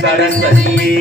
சரஸ்வதியே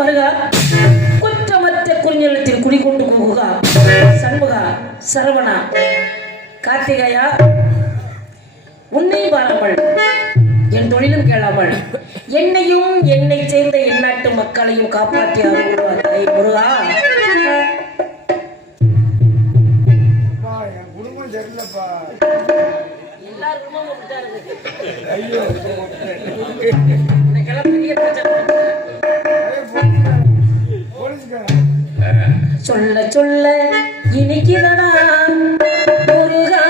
மருகா குற்றமற்ற குறிஞலத்தில் குடிகொண்டு போகுகா சண்முகா சரவணா கார்த்திகையா உன்னை பாராமல் என் தொழிலும் கேளாமல் என்னையும் என்னை சேர்ந்த எந்நாட்டு மக்களையும் காப்பாற்றி அருள்வாய் முருகா. சொல்ல சொல்ல இனிக்குதடா முருகா.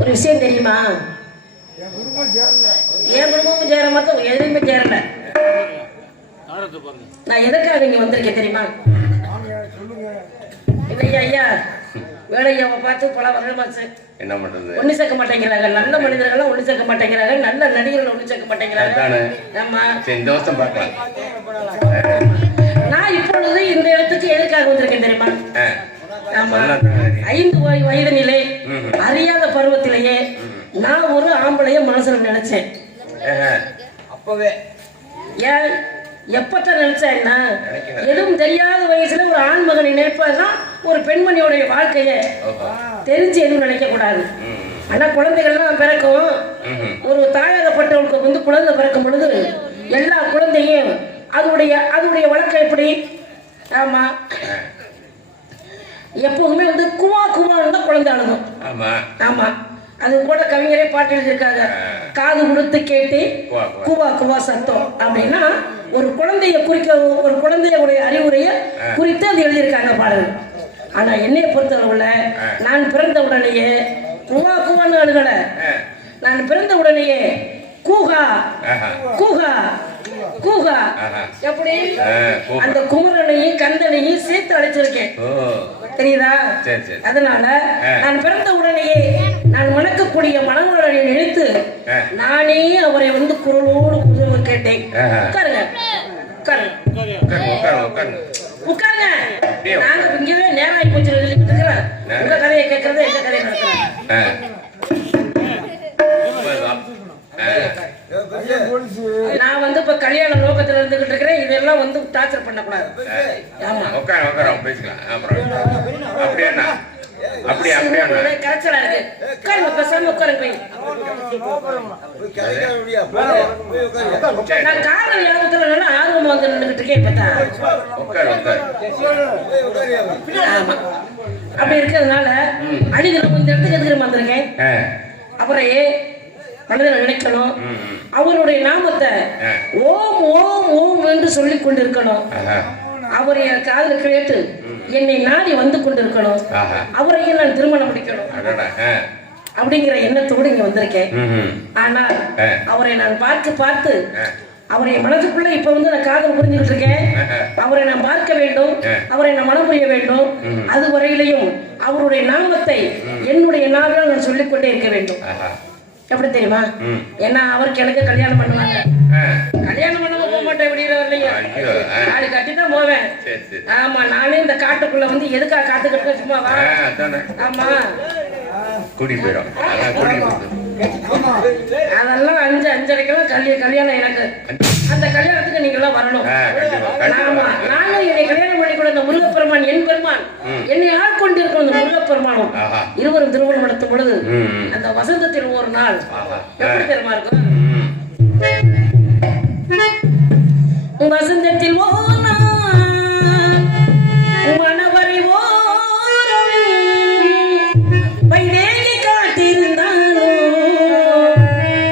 ஒரு விஷயம் தெரியுமா? என் குடும்பமும் சேர மொத்தம் எதுவுமே சேரல. நான் எதற்காக இங்க வந்திருக்கேன் தெரியுமா? ஐயா வேலையாவை பார்த்து பல வருடமாச்சு. என்ன பண்றது? ஒண்ணு சேர்க்க மாட்டேங்கிறாங்க. நல்ல மனிதர்கள் ஒண்ணு சேர்க்க மாட்டேங்கிறாங்க. நல்ல நடிகர்கள் ஒண்ணு சேர்க்க மாட்டேங்கிறாங்க. ஆமா, இந்த வருஷம் பார்க்கலாம். நான் இப்பொழுது இந்த இடத்துக்கு எதுக்காக வந்திருக்கேன் தெரியுமா? ஆமா, 5 வயது நிலை அறியாத பருவத்திலேயே நான் ஒரு ஆம்பளைய மனசுல நினைச்சேன். அப்பவே ஏன் எப்பத்தான் நினைச்சேன்னா, எதுவும் தெரியாத வயசுல ஒரு ஆண் மகனை நினைப்பதுதான் ஒரு பெண்மணியோடைய வாழ்க்கைய தெரிஞ்சு எதுவும் நினைக்க கூடாது. ஆனா குழந்தைகள்லாம் பிறக்கும். ஒரு தாயாகப்பட்டவளுக்கு வந்து குழந்தை பிறக்கும் பொழுது எல்லா குழந்தையும் அதனுடைய வழக்கம் எப்படி? ஆமா, எப்போதுமே வந்து குவா குவான்னு தான் குழந்தை அழுகும். ஆமா, அது கூட கவிஞரே பாட்டு எழுதியிருக்காங்க. காது கொடுத்து கேட்டு குவா குவா சத்தம் அப்படின்னா ஒரு குழந்தைய குறிக்க, ஒரு குழந்தையுடைய அறிவுரைய குறித்து அது எழுதியிருக்காங்க பாடல். ஆனா என்னைய பொறுத்தவரையில நான் பிறந்த உடனேயே குவா குவான்னு அழுகல. நான் பிறந்த உடனேயே கூகா கூகா கூகா எப்படி அந்த குமரனையும் கந்தனையும் சேர்த்து அழைச்சிருக்கேன் தெரியுதா? அதனால நான் பிறந்த உடனேயே நான் மணக்கக்கூடிய மணமகளை நினைத்து நானே அவரை வந்து குரலோடு குரல் கேட்டேன். உட்காருங்க உட்காருங்க. நாங்க இங்கவே நேரம் ஆகி போச்சு. உங்க கதையை கேட்கறது எங்க கதையை நடக்கிறேன். நான் வந்து இப்ப கல்யாண நோக்கத்துல இருந்துகிட்டு இருக்கிறேன். இதெல்லாம் வந்து டார்ச்சர் பண்ணக்கூடாது. கரைச்சலா இருக்கு. உட்காருங்க, பேசாம உட்காருங்க. நான் காதல் ஞாபகத்துல நல்லா ஆர்வமா வந்து நின்றுகிட்டு இருக்கேன். ஆமா, அப்படி இருக்கிறதுனால அடிதில் கொஞ்சம் இடத்துக்கு எதுக்கு வந்திருக்கேன். அப்புறம் மனதில் நினைக்கணும், அவருடைய நாமத்தை ஓம் ஓம் ஓம் என்று சொல்லிக் கொண்டிருக்கணும். அவரை காதல் கேட்டு என்னை நாடி வந்து கொண்டிருக்கணும். அவரையும் நான் திருமணம் முடிக்கணும் அப்படிங்கிற எண்ணத்தோடு இங்க வந்திருக்கேன். ஆனா அவரை நான் பார்த்து அவரை மனதுக்குள்ள இப்ப வந்து நான் காதல் புரிஞ்சுக்கிட்டு இருக்கேன். அவரை நான் பார்க்க வேண்டும், அவரை நான் மனம் புரிய வேண்டும். அது வரையிலையும் அவருடைய நாமத்தை என்னுடைய நாவில் நான் சொல்லிக்கொண்டே இருக்க வேண்டும். எப்படி தெரியுமா? ஏன்னா அவருக்கு எனக்கு கல்யாணம் பண்ணுவாங்க. கல்யாணம் பண்ண போக மாட்டேன், விடியறவர்களையும் நாலு கட்டிதான் போவேன். ஆமா, நானே இந்த காட்டுக்குள்ள வந்து எதுக்காக காத்துக்கிட்டு சும்மா வா. ஆமா, கூடி போயிடும். அதெல்லாம் 5:30க்கெல்லாம் கல்யாணம் எனக்கு. அந்த கல்யாணத்துக்கு நீங்க எல்லாம் வரணும். ஆமா, நானும் என்னை கல்யாணம் பண்ணி கூட அந்த முருகப்பெருமான், என் பெருமான், என்னை ஆட்கொண்டிருக்கும் அந்த முருகப்பெருமானும் இருவரும் திருமணம் நடத்தும் பொழுது அந்த வசந்தத்தில் ஒரு நாள் எப்படி தெரியுமா இருக்கும்? வசந்தத்தில் ஒரு நாள் மணவரை ஓரம் வைதேகி காட்டியிருந்தானோ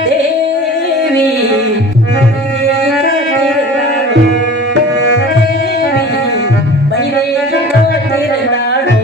தேவி, வைதேகி காட்டியிருந்தானோ.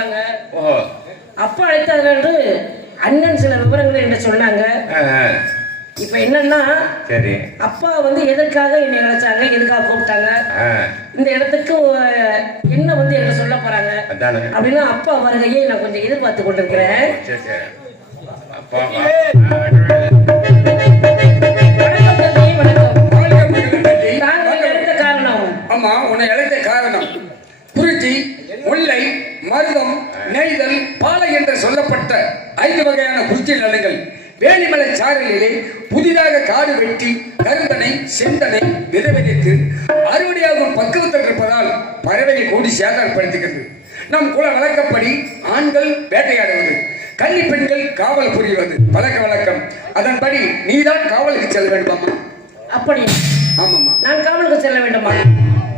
போறாங்க. ஓ அப்பா அழைத்தார்கள் என்று அண்ணன் சில விவரங்களை என்ன சொன்னாங்க. இப்ப என்னன்னா சரி அப்பா வந்து எதற்காக என்னை அழைச்சாங்க, எதுக்காக கூப்பிட்டாங்க, இந்த இடத்துக்கு என்ன வந்து என்ன சொல்ல போறாங்க அப்படின்னா அப்பா வருகையை நான் கொஞ்சம் எதிர்பார்த்து கொண்டிருக்கிறேன். ஆமா, உன்னை அழைத்த காரணம் குறிச்சி, முல்லை, மருதம், நெய்தல், பாலை என்று சொல்லப்பட்ட 5 வகையான குறிச்சி நிலங்கள் வேலிமலை சாரலிலே புதிதாக காடு வெட்டி கருந்தனை செந்தனை விதைத்து அறுவடையாகும் பக்குவத்தில் இருப்பதால் பறவைகள் கூடி சேதாரப்படுத்துகிறது. நம் குல வழக்கப்படி ஆண்கள் வேட்டையாடுவது, கன்னி பெண்கள் காவல் புரிவது பழக்க வழக்கம். அதன்படி நீதான் காவலுக்கு செல்ல வேண்டுமாமா? அப்படி? ஆமாம்மா, நான் காவலுக்கு செல்ல வேண்டுமா?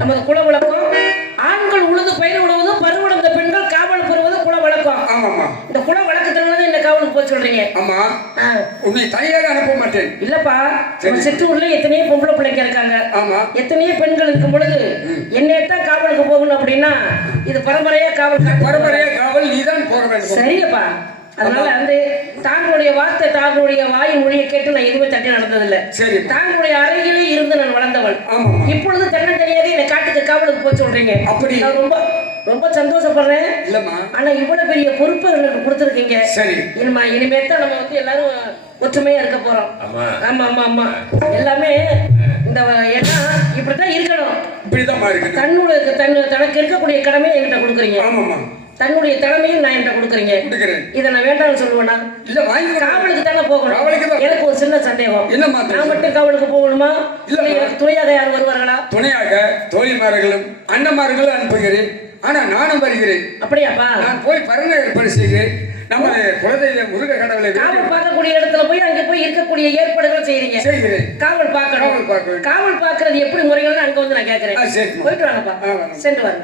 நமது குல வழக்கம் ஆண்கள் உழுது பயிர் விடுவது, பருவடைந்த பெண்கள் காவல் புரிவது குல வழக்கம். ஆமாம்மா, இந்த குல வழக்கத்தினால இந்த காவலுக்கு போய் சொல்றீங்க? ஆமா, உன்னை தனியாக அனுப்ப மாட்டேன். இல்லப்பா, சிற்றூர்ல எத்தனையோ பொம்பளை பிள்ளைங்க இருக்காங்க, ஆமா, எத்தனையோ பெண்கள் இருக்கும் பொழுது என்னையத்தான் காவலுக்கு போகணும் அப்படின்னா இது பரம்பரையா காவல், பரம்பரையா காவல் நீதான் போக வேண்டும். சரியப்பா, அதனால வந்து தாங்களுடைய வார்த்தை தாங்களுடைய வாய் மொழியை கேட்டு நான் எதுவுமே தட்டி நடந்ததில்லை. சரி, தாங்களுடைய அறையிலே இருந்து நான் வளர்ந்தவள். இப்பொழுது தன்னந்தனியாக என்னை காட்டுக்கு காவலுக்கு போய் சொல்றீங்க. அப்படி நான் ரொம்ப ரொம்ப சந்தோஷப்படுறேன். இல்லம்மா, ஆனா இவ்வளவு பெரிய பொறுப்பு எனக்கு கொடுத்துருக்கீங்க. சரி, இனிமே தான் நம்ம வந்து எல்லாரும் ஒற்றுமையா இருக்க போறோம். ஆமா ஆமா ஆமா, எல்லாமே இந்த ஏன்னா இப்படித்தான் இருக்கணும். இப்படிதான் தனக்கு இருக்கக்கூடிய கடமையை என்கிட்ட கொடுக்குறீங்க. ஆமாம்மா, தன்னுடைய திறமையும் நான் என்கிட்ட கொடுக்குறீங்க. இதை நான் வேண்டாம்னு சொல்லுவேனா? இல்ல, வாங்கி காவலுக்கு தானே போகணும். எனக்கு ஒரு சின்ன சந்தேகம், என்னம்மா, நான் மட்டும் காவலுக்கு போகணுமா இல்ல எனக்கு துணையாக யார் வருவார்களா? துணையாக தோழிமார்களும் அண்ணமார்களும் அனுப்புகிறேன். ஆனா நானும் வருகிறேன். அப்படியாப்பா? நான் போய் பரண ஏற்பாடு செய்கிறேன். நம்ம குலதெய்வ முருக கடவுளை காவல் பார்க்கக்கூடிய இடத்துல போய் அங்க போய் இருக்கக்கூடிய ஏற்பாடுகள் செய்றீங்க. செய்கிறேன். காவல் பார்க்கணும். காவல் பார்க்கறது எப்படி முறைகள் அங்க வந்து நான் கேட்கிறேன். போயிட்டு வாங்கப்பா, சென்று வாங்க.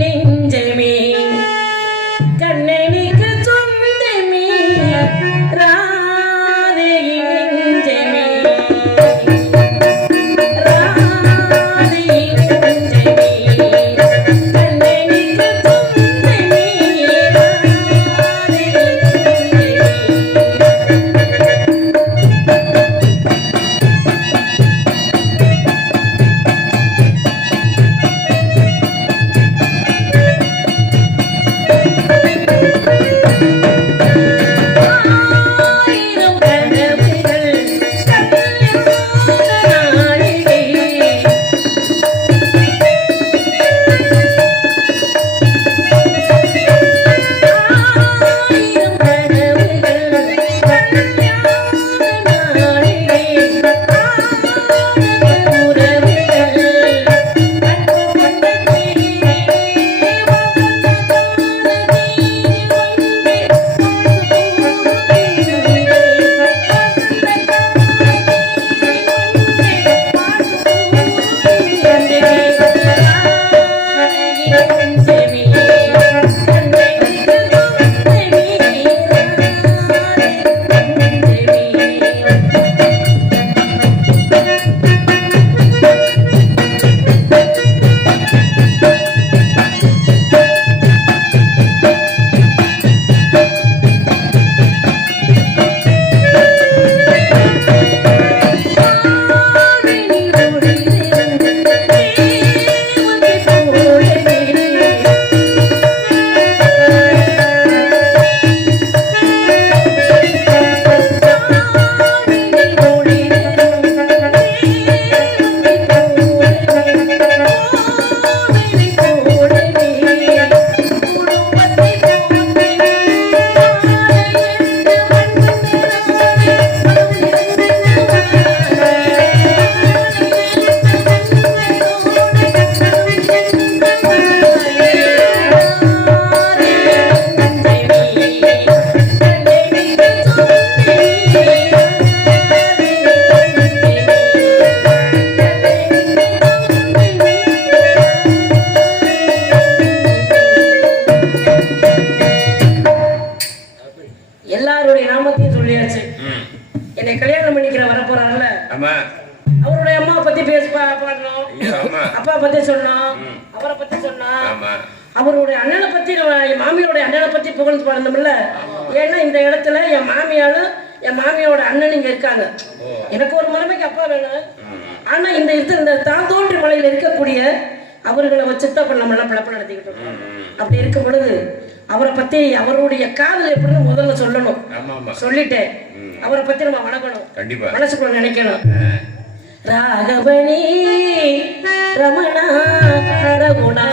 நெஞ்சமே கண்ணனுக்கு சொந்தமே, ராதே நெஞ்சமே ராதே நெஞ்சமே கண்ணனுக்கு சொந்தமே, ராதே நெஞ்சமே அவருடைய அம்மா பத்தி பாடணும், ஆமா அப்பா பத்தி சொன்னோம், அவரை பத்தி சொன்னோம், ஆமா அவருடைய அண்ணனை பத்தி என் மாமியோட அண்ணனை பத்தி புகழ்ந்து பாடணும்ல. ஏன்னா இந்த இடத்துல என் மாமியாலும் என் மாமியோட அண்ணன் இங்க இருக்காங்க. எனக்கு ஒரு மருமைக்கு அப்பா வேணும். ஆனா இந்த தாந்தோன்றி மலையில இருக்கக்கூடிய அவர்களை வச்சுதான் இப்ப நம்ம எல்லாம் பிழப்பு நடத்திக்கிட்டு இருக்கோம். அப்படி இருக்கும் பொழுது அவரை பத்தி அவருடைய காதல் எப்படின்னு முதல்ல சொல்லணும். சொல்லிட்டேன். அவரை பத்தி நம்ம வணங்கணும், மனசுக்குள்ள நினைக்கணும். ராகவனி ரமணா ரகுணா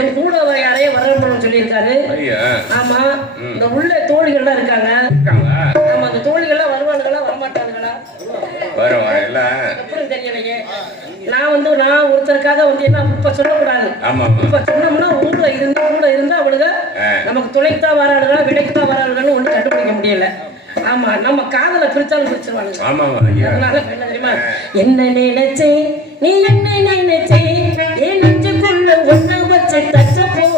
என் கூட யாரையும் வரணும்னு சொல்லியிருக்காரு. ஆமா, இந்த உள்ள தோழிகள்லாம் இருக்காங்க. ஆமா, அந்த தோழிகள்லாம் வருவானுங்களா வரமாட்டானுங்களா? எப்படி தெரியலையே. நான் ஒருத்தருக்காக வந்து என்ன இப்ப சொல்லக்கூடாது. இப்ப சொன்னோம்னா கூட இருந்தா அவளுங்க நமக்கு துளைக்குதான் வராளுங்க விடைக்குதான் வராளுங்கன்னு ஒண்ணு கண்டுபிடிக்க முடியல. ஆமா நம்ம காதல பிரிச்சாலும் பிரிச்சிருவானுங்க. அதனால என்ன தெரியுமா, என்ன நினைச்சே நீ என்ன நினைச்சே என் நெஞ்சுக்குள்ள ஒன்ன வச்சு தச்ச போது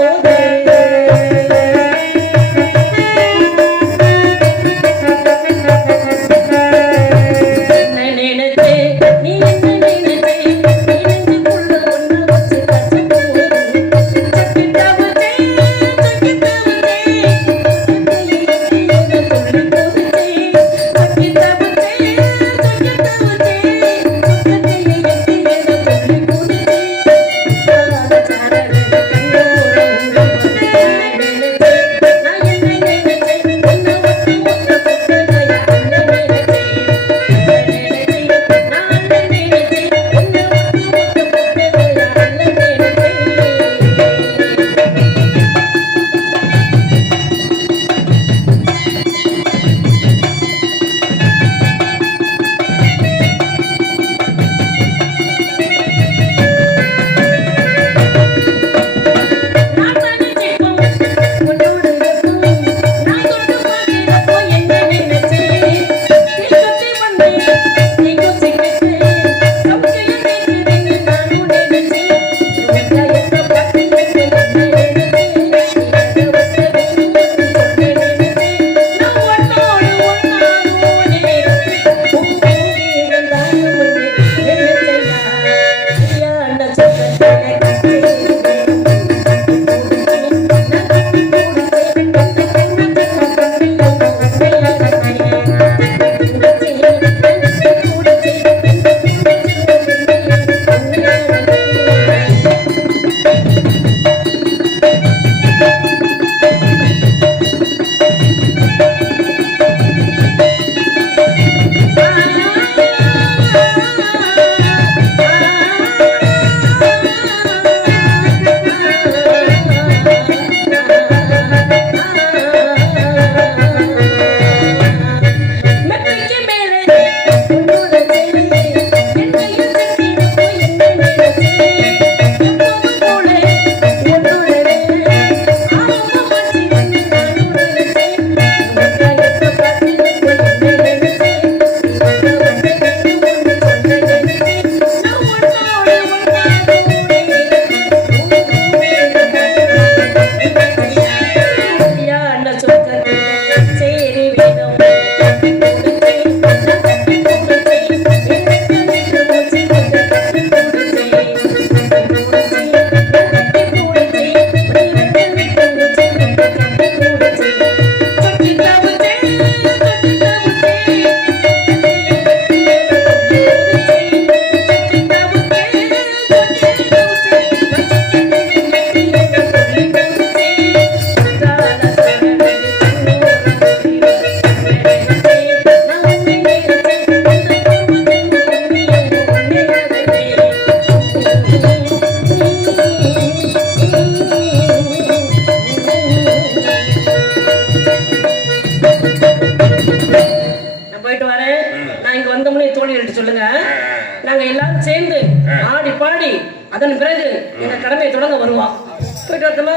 சொல்லுங்க. நாங்க எல்லாரும் சேர்ந்து ஆடி பாடி அதன் பிறகு எங்க கடமையை தொடங்க வருவோம். போயிட்டு வரட்டுமா?